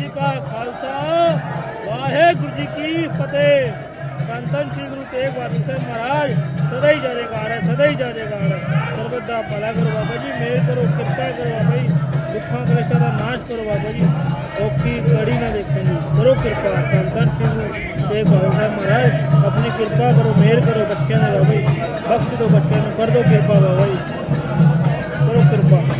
ਜੀ ਕਾ ਖਾਲਸਾ, ਵਾਹਿਗੁਰੂ ਜੀ ਕੀ ਫਤਿਹ। ਸੰਤਨ ਸ੍ਰੀ ਗੁਰੂ ਤੇਗ ਬਹਾਦਰ ਸਾਹਿਬ ਮਹਾਰਾਜ, ਸਦਾ ਹੀ ਜਾਜੇਕਾਰ ਹੈ, ਸਦਾ ਹੀ ਜਾਜੇਕਾਰ ਹੈ। ਸਰਬਤ ਦਾ ਭਲਾ ਕਰੋ ਬਾਬਾ ਜੀ ਮੇਰ ਕਰੋ, ਕਿਰਪਾ ਕਰੋ ਬਾਬਾ ਜੀ, ਦੁੱਖਾਂ ਕਲੇਸ਼ਾਂ ਦਾ ਨਾਸ਼ ਕਰੋ ਬਾਬਾ ਜੀ। ਔਖੀ ਕੜੀ ਨਾ ਦੇਖਣ ਜੀ, ਕਰੋ ਕਿਰਪਾ। ਸੰਤਨ ਸ੍ਰੀ ਗੁਰੂ ਤੇਗ ਬਹਾਦਰ ਸਾਹਿਬ ਮਹਾਰਾਜ, ਆਪਣੀ ਕਿਰਪਾ ਕਰੋ ਮੇਰ ਕਰੋ ਬੱਚਿਆਂ ਦੇ ਬਾਬਾ ਜੀ। ਬਖਸ਼ ਦਿਓ ਬੱਚਿਆਂ ਨੂੰ ਕਰ ਦਿਓ ਕਿਰਪਾ ਬਾਬਾ ਜੀ। ਕਰੋ ਕਿਰਪਾ।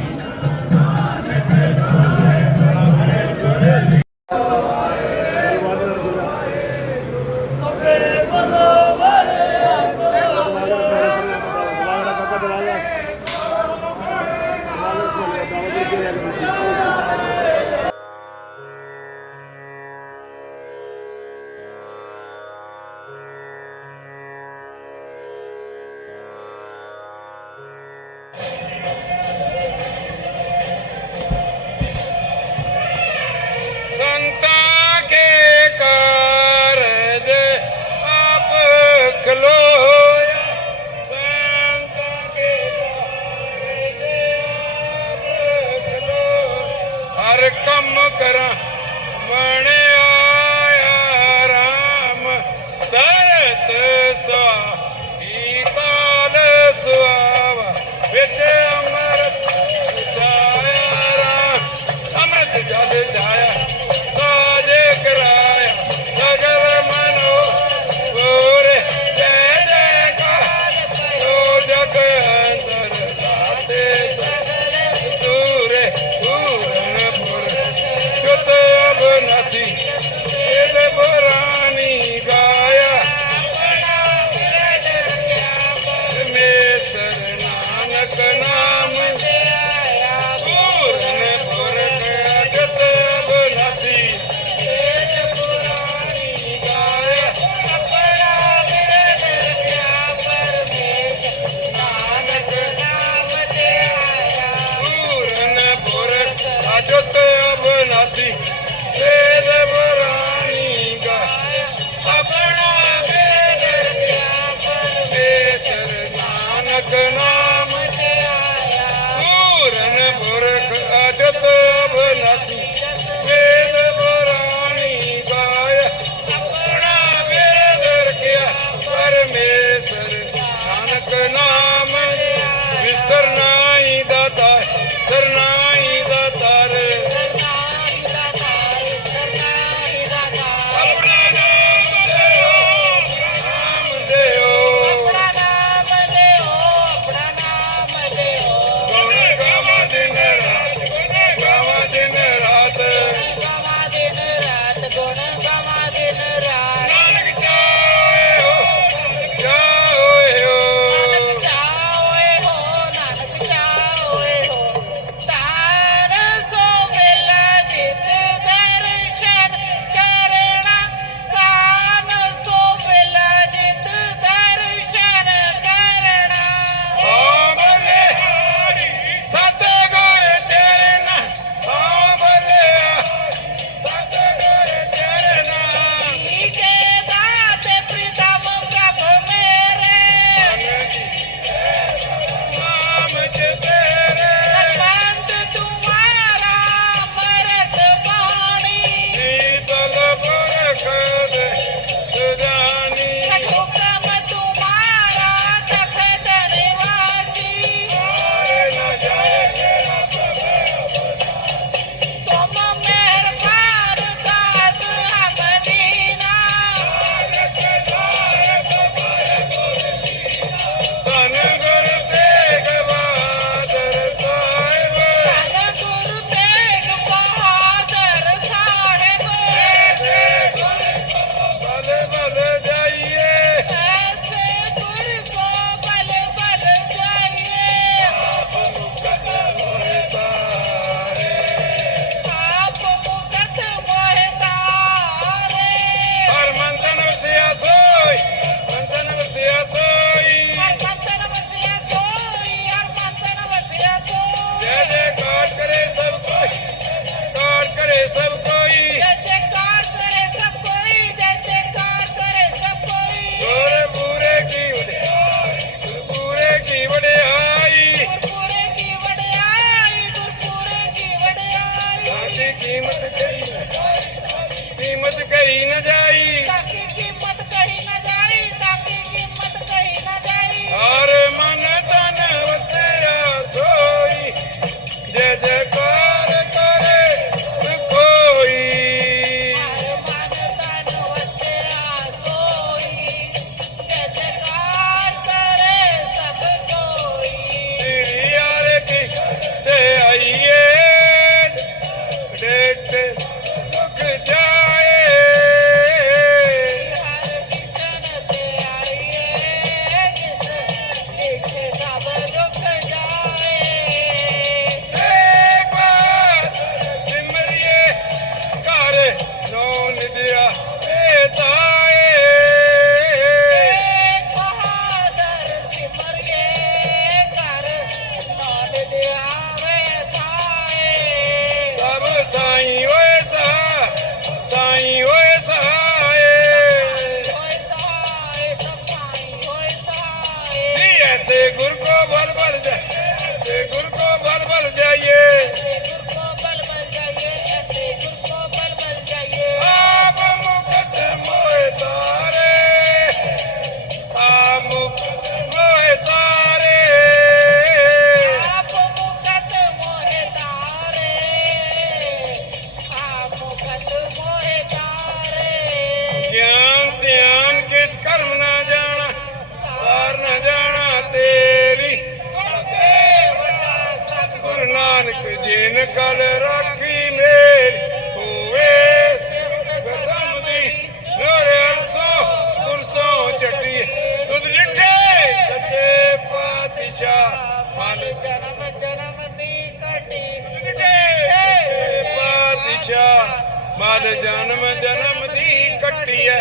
ਮਲ ਜਨਮ ਜਨਮ ਦੀ ਕੱਟੀ ਐ।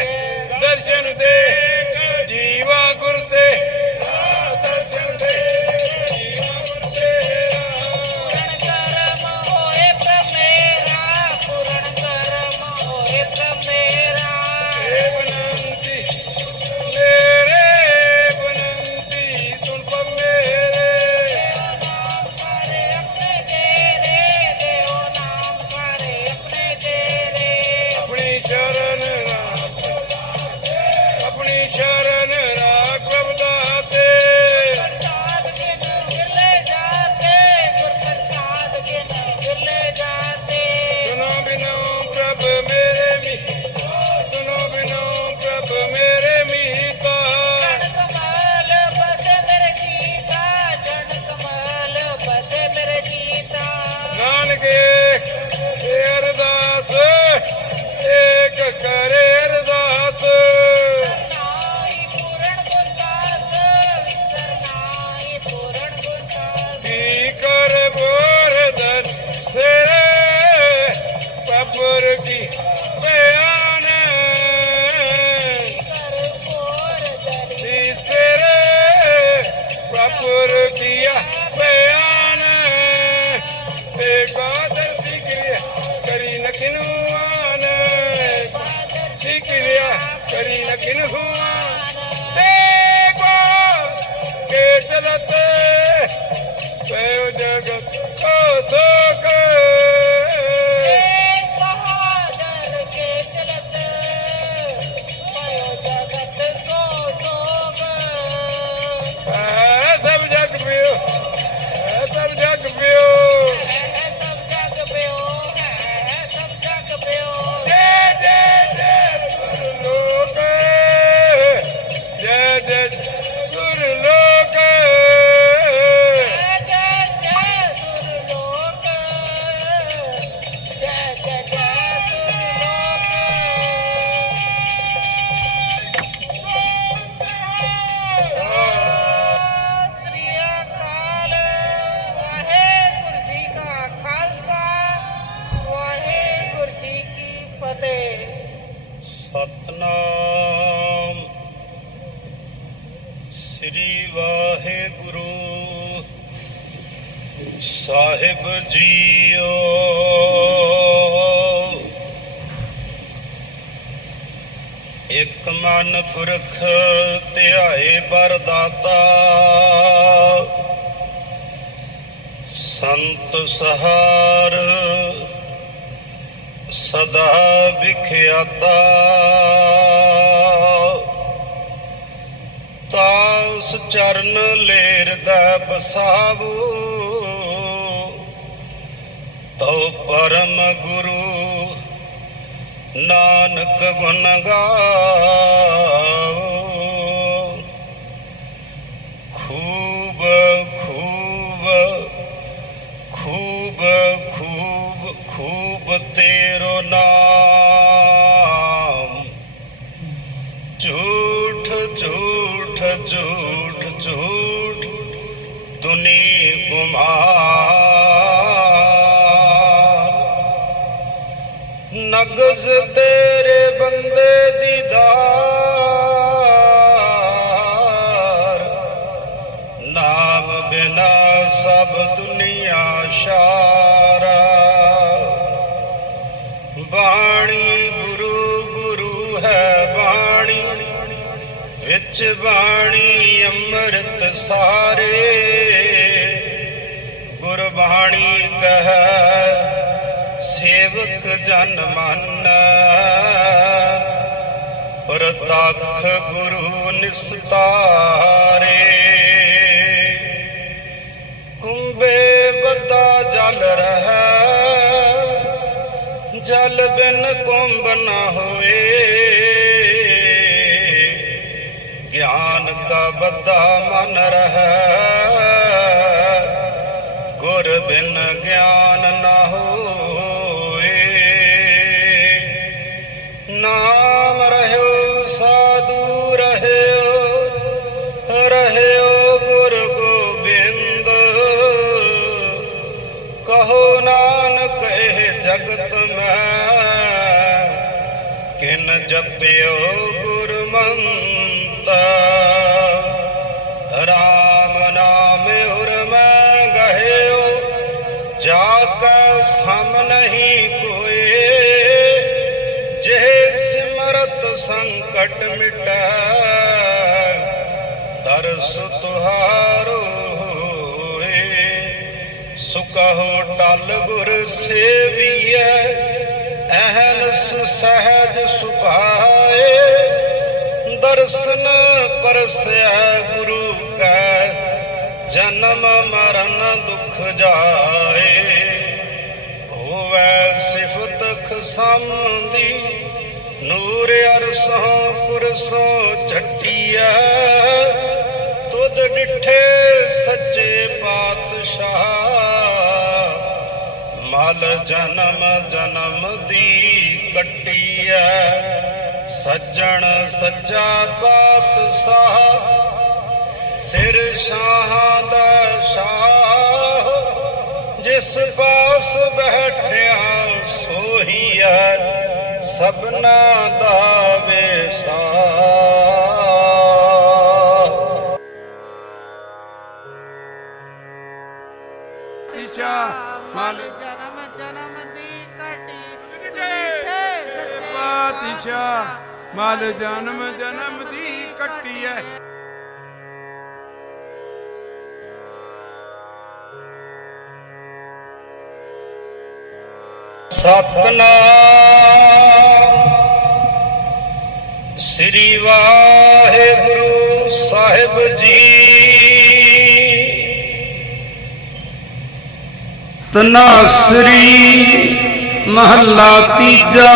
ਦਰਸ਼ਨ ਦੇ ਜੀਵਾ por aquí. ਧਿਆਏ ਬਰਦਾਤਾ ਸੰਤ ਸਹਾਰ ਸਦਾ ਵਿਖਿਆਤਾ। ਤਾਸ ਚਰਨ ਲੇਰ ਦਾ ਬਸਾਵੂ। ਤਉ ਪਰਮ ਗੁਰੂ ਨਾਨਕ ਗੁਣ ਗਾ No. ਬਾਣੀ, ਗੁਰੂ ਗੁਰੂ ਹੈ ਬਾਣੀ। ਵਿੱਚ ਬਾਣੀ ਅੰਮ੍ਰਿਤ ਸਾਰੇ। ਗੁਰਬਾਣੀ ਕਹੈ, ਸੇਵਕ ਜਨ ਮਨ। ਪ੍ਰਤੱਖ ਗੁਰੂ ਨਿਸਤਾਰੇ। ਕੁੰਬੇ ਬੱਦਾ ਜਲ ਰਹਾ ਜਲ ਬਿਨ ਕੁੰਭ ਨਾ ਹੋਏ। ਗਿਆਨ ਕਾ ਬੱਦਾ ਮਨ ਰਹਾ। ਗੁਰ ਬਿਨ ਗਿਆਨ ਨ ਹੋਏ ਜਪਿਓ ਗੁਰਮੰਤ ਰਾਮ ਨਾਮ ਉਰ ਮੈਂ ਗਹਿਓ ਜਾ ਕੈ ਸਮ ਨਹੀਂ ਕੋਏ ਜੇ ਸਿਮਰਤ ਸੰਕਟ ਮਿਟੈ ਦਰਸ ਤੁਹਾਰੋ ਹੋਏ ਸੁਕਹੋ ਟਲ ਗੁਰ ਸੇਵੀਐ ਅਹਨਸ ਸਹਿਜ ਸੁਭਾਏ, ਦਰਸ਼ਨ ਪਰਸੈ ਗੁਰੂ ਕੈ, ਜਨਮ ਮਰਨ ਦੁਖ ਜਾਏ। ਹੋਵੇ ਸਿਫਤ ਖਸਮ ਦੀ ਨੂਰ ਅਰਸੋਂ ਕੁਰਸੋਂ ਛਟੀਐ ਤੁਧ ਡਿਠੇ ਸੱਚੇ ਪਾਤਸ਼ਾਹ ਮਲ ਜਨਮ ਜਨਮ ਦੀ ਕੱਟੀਐ। ਸੱਜਣ ਸੱਚਾ ਪਾਤਸ਼ਾਹ ਸਿਰ ਸ਼ਾਹਾਂ ਦਾ ਸ਼ਾਹ। ਜਿਸ ਪਾਸ ਬੈਠਿਆ ਸੋਹੀਐ, ਸਭਨਾ ਦਾ ਵੇਸਾ ਮਲ ਜਨਮ ਜਨਮ ਦੀ ਕੱਟੀ ਐ ਸਤਨਾਮ। ਸ੍ਰੀ ਵਾਹਿਗੁਰੂ ਸਾਹਿਬ ਜੀ। ਤਨਾਸਰੀ ਮਹੱਲਾ ਤੀਜਾ।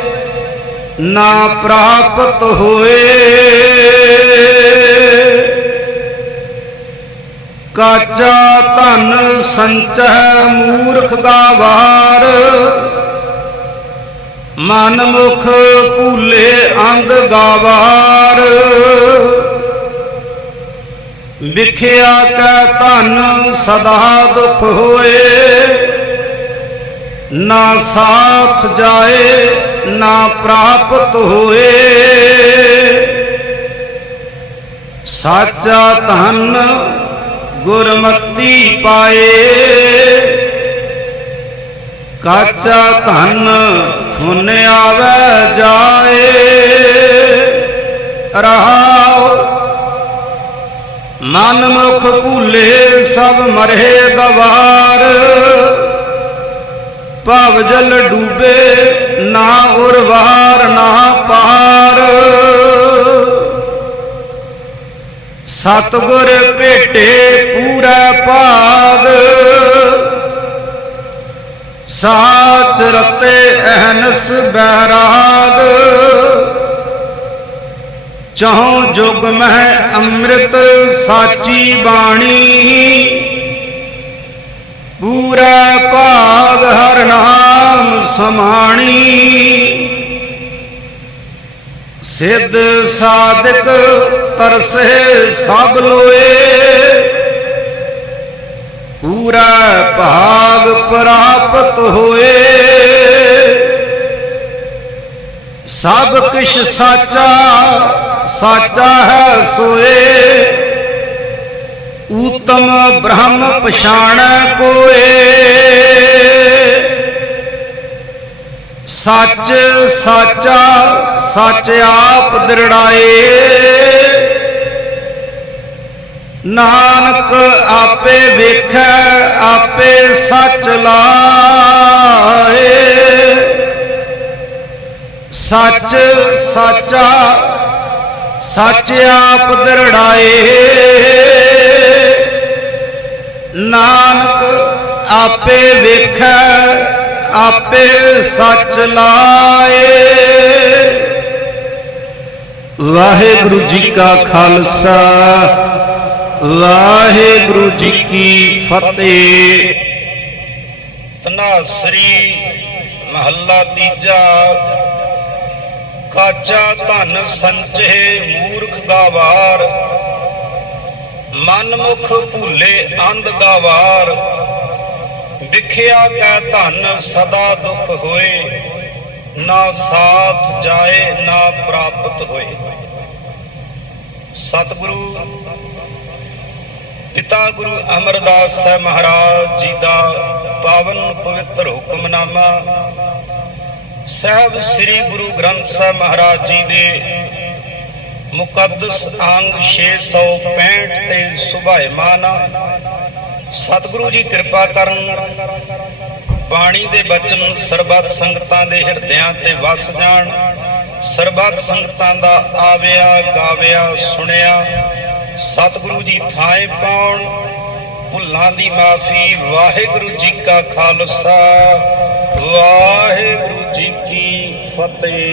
ਨਾ ਪ੍ਰਾਪਤ ਹੋਏ। ਕਾਚਾ ਧਨ ਸੰਚੈ ਮੂਰਖ ਗਾਵਾਰ ਮਨ ਮੁਖ ਭੂਲੇ ਅੰਗ ਗਾਵਾਰ। ਵਿਖਿਆ ਕੈ ਧਨ ਸਦਾ ਦੁਖ ਹੋਏ। ਨਾ ਸਾਥ ਜਾਏ ਨਾ ਪ੍ਰਾਪਤ ਹੋਏ। ਸਾਚਾ ਧਨ ਗੁਰਮਤੀ ਪਾਏ। ਕਾਚਾ ਧਨ ਫੁਨ ਆਵੇ ਜਾਏ। ਰਹਾਉ, ਮਨ ਮੁਖ ਭੂਲੇ ਸਭ ਮਰੇ ਗਵਾਰ ਭਵ ਜਲ ਡੂਬੇ, ਨਾ ਉਰਵਾਰ ਨਾ ਪਾਰ ਸਤਗੁਰ ਭੇਟੇ ਪੂਰਾ ਭਾਗ। ਸਾਚ ਰਤੇ ਅਹਨਸ ਬਹਿਰਾਗ ਚਹੁ ਜੁਗ ਮਹਿ ਅੰਮ੍ਰਿਤ, ਸਾਚੀ ਬਾਣੀ। ਪੂਰਾ ਭਾਗ ਹਰ ਨਾਮ ਸਮਾਣੀ। ਸਿੱਧ ਸਾਧਕ ਤਰਸੇ ਸਭ ਲੋਏ। ਪੂਰਾ ਭਾਗ ਪ੍ਰਾਪਤ ਹੋਏ। ਸਭ ਕਿਛ ਸਾਚਾ ਸਾਚਾ ਹੈ ਸੋਏ। ਊਤਮ ਬ੍ਰਹਮ ਪਛਾਣੈ ਕੋਏ। ਸੱਚ ਸਾਚਾ, ਸੱਚ ਆਪ ਦਿਰੜਾਏ। ਨਾਨਕ ਆਪੇ ਵੇਖੈ, ਆਪੇ ਸੱਚ ਲਾਏ। ਸੱਚ ਸਾਚਾ, ਸੱਚ ਆਪ ਦਿਰੜਾਏ। ਨਾਨਕ ਆਪੇ ਵੇਖੈ, ਆਪੇ ਸੱਚ ਲਾਏ। ਵਾਹਿਗੁਰੂ ਜੀ ਕਾ ਖਾਲਸਾ, ਵਾਹਿਗੁਰੂ ਜੀ ਕੀ ਫਤਿਹ। ਤਨਾਸਰੀ ਮਹੱਲਾ ਤੀਜਾ। ਕਾਚਾ ਧਨ ਸੰਚੇ ਮੂਰਖ ਗਾਵਾਰ ਮਨ ਮੁਖ ਭੂਲੇ ਅੰਧ ਗਾਵਾਰ, ਵਿਖਿਆ ਕੈ ਧਨ ਸਦਾ ਦੁਖ ਹੋਏ, ਨਾ ਸਾਥ ਜਾਏ, ਨਾ ਪ੍ਰਾਪਤ ਹੋਏ। ਸਤਿਗੁਰੂ, ਪਿਤਾ ਗੁਰੂ ਅਮਰਦਾਸ ਸਾਹਿਬ ਮਹਾਰਾਜ ਜੀ ਦਾ ਪਾਵਨ ਪਵਿੱਤਰ ਹੁਕਮਨਾਮਾ, ਸਾਹਿਬ ਸ੍ਰੀ ਗੁਰੂ ਗ੍ਰੰਥ ਸਾਹਿਬ ਮਹਾਰਾਜ ਜੀ ਦੇ ਮੁਕੱਦਸ ਅੰਗ 665 ਤੇ ਸੁਭਾਇਮਾਨ ਸਤਿਗੁਰੂ ਜੀ ਕਿਰਪਾ ਕਰਨ, ਬਾਣੀ ਦੇ ਬਚਨ ਸਰਬੱਤ ਸੰਗਤਾਂ ਦੇ ਹਿਰਦਿਆਂ ਤੇ ਵਸ ਜਾਣ। ਸਰਬੱਤ ਸੰਗਤਾਂ ਦਾ ਆਵਿਆ, ਗਾਵਿਆ, ਸੁਣਿਆ, ਸਤਿਗੁਰੂ ਜੀ ਥਾਏ ਪਾਉਣ। ਭੁੱਲਾਂ ਦੀ ਮਾਫੀ, ਵਾਹਿਗੁਰੂ ਜੀ ਕਾ ਖਾਲਸਾ, ਵਾਹਿਗੁਰੂ ਜੀ ਕੀ ਫਤਿਹ।